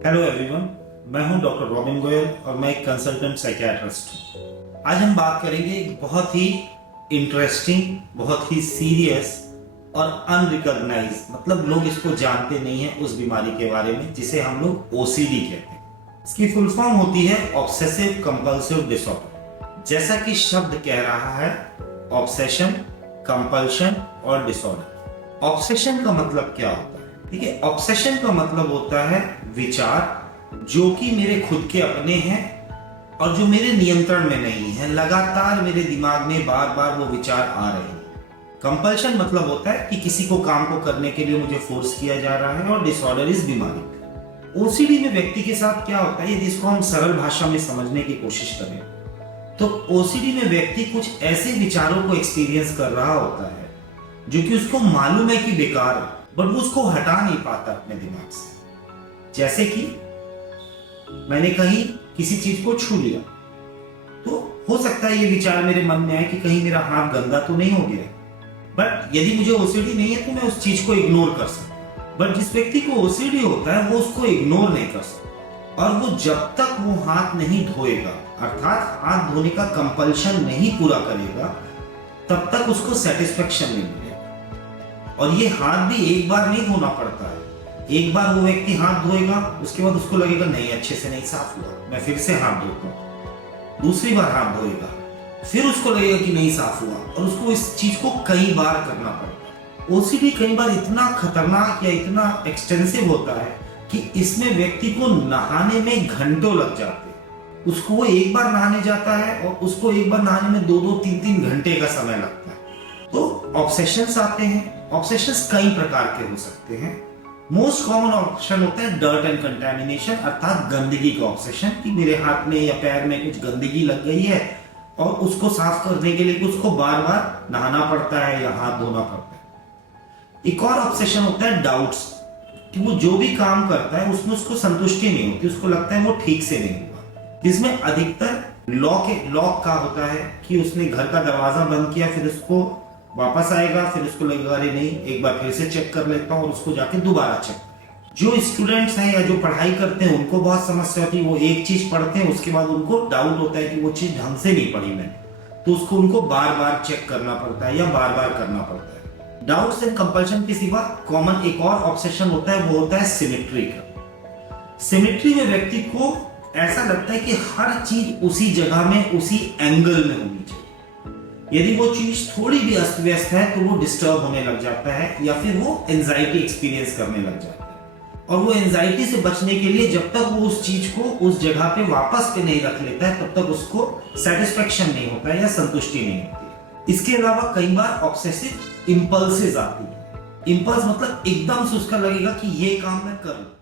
Hello everyone, मैं हूं doctor robin Goyal और मैं एक कंसल्टेंट साइकियाट्रिस्ट हूं। आज हम बात करेंगे एक बहुत ही इंटरेस्टिंग, बहुत ही सीरियस और अनरिकॉग्नाइज, मतलब लोग इसको जानते नहीं हैं, उस बीमारी के बारे में जिसे हम लोग ओसीडी कहते हैं। इसकी फुल फॉर्म होती है ऑब्सेसिव कंपल्सिव डिसऑर्डर। जैसा कि शब्द कह रहा है, ऑब्सेशन, कंपल्शन और डिसऑर्डर। ऑब्सेशन का मतलब क्या होता है? ठीक है, ऑब्सेशन का मतलब होता है विचार जो कि मेरे खुद के अपने हैं और जो मेरे नियंत्रण में नहीं है, लगातार मेरे दिमाग में बार बार वो विचार आ रहे हैं। कंपल्शन मतलब होता है कि किसी को काम को करने के लिए मुझे फोर्स किया जा रहा है। और डिसऑर्डर इज बीमारी। ओसीडी में व्यक्ति के साथ क्या होता है, यदि इसको हम सरल भाषा में समझने की कोशिश करें तो ओसीडी में व्यक्ति कुछ ऐसे विचारों को एक्सपीरियंस कर रहा होता है जो कि उसको मालूम है कि बेकार है, बट वो उसको हटा नहीं पाता अपने दिमाग से। जैसे कि मैंने कहीं किसी चीज को छू लिया तो हो सकता है ये विचार मेरे मन में आए कि कहीं मेरा हाथ गंदा तो नहीं हो गया, बट यदि मुझे ओसीडी नहीं है तो मैं उस चीज को इग्नोर कर सकता। बट जिस व्यक्ति को ओसीडी होता है वो उसको इग्नोर नहीं कर सकता, और वो जब तक वो हाथ नहीं धोएगा, अर्थात हाथ धोने का कंपल्शन नहीं पूरा करेगा, तब तक उसको सेटिस्फेक्शन नहीं मिलेगा। और ये हाथ भी एक बार नहीं धोना पड़ता है। एक बार वो व्यक्ति हाथ धोएगा, उसके बाद उसको लगेगा नहीं, अच्छे से नहीं साफ हुआ, मैं फिर से हाथ धोता हूं। दूसरी बार हाथ धोएगा, फिर उसको लगेगा कि नहीं साफ हुआ, और उसको इस चीज को कई बार करना पड़ता है। ओसीडी कई बार इतना खतरनाक या इतना एक्सटेंसिव होता है कि इसमें व्यक्ति को नहाने में घंटों लग जाते हैं। उसको वो एक बार नहाने जाता है और उसको एक बार नहाने में 2-2, 3-3 घंटे का समय लगता है। तो ऑब्सेशंस आते हैं। ऑब्सेशंस कई प्रकार के हो सकते हैं। मोस्ट कॉमन ऑब्सेशन होता है डर्ट एंड कंटेमिनेशन, अर्थात गंदगी का ऑब्सेशन, कि मेरे हाथ में या पैर में कुछ गंदगी लग गई है और उसको साफ करने के लिए उसको बार बार नहाना पड़ता है या हाथ धोना पड़ता है। एक और ऑब्सेशन होता है डाउट्स, कि वो जो भी काम करता है उसमें उसको संतुष्टि नहीं होती, उसको लगता है वो ठीक से नहीं हुआ। जिसमें अधिकतर लॉक का होता है कि उसने घर का दरवाजा बंद किया, फिर उसको वापस आएगा, फिर उसको लगेगा अरे नहीं, एक बार फिर से चेक कर लेता हूं, और उसको जाके दोबारा चेक करेगा। जो स्टूडेंट्स हैं या जो पढ़ाई करते हैं उनको बहुत समस्या होती है। वो एक चीज पढ़ते हैं, उसके बाद उनको डाउट होता है कि वो चीज ढंग से नहीं पढ़ी मैंने, तो उसको उनको बार बार चेक करना पड़ता है या बार बार करना पड़ता है। डाउट्स एंड कंपल्शन के सिवा कॉमन एक और ऑब्सेशन होता है, वो होता है सिमेट्री का। सिमेट्री में व्यक्ति को ऐसा लगता है कि हर चीज उसी जगह में, उसी एंगल में होनी चाहिए। यदि वो चीज थोड़ी भी अस्त व्यस्त है तो वो डिस्टर्ब होने लग जाता है, या फिर वो एंजाइटी एक्सपीरियंस करने लग जाता है। और वो एंजाइटी से बचने के लिए जब तक वो उस चीज को उस जगह पे वापस पे नहीं रख लेता है, तब तक उसको सेटिस्फेक्शन नहीं होता है या संतुष्टि नहीं होती। इसके अलावा कई बार ऑब्सेसिव इंपल्सेस आती है। इंपल्स मतलब एकदम से उसका लगेगा कि ये काम मैं कर लूं।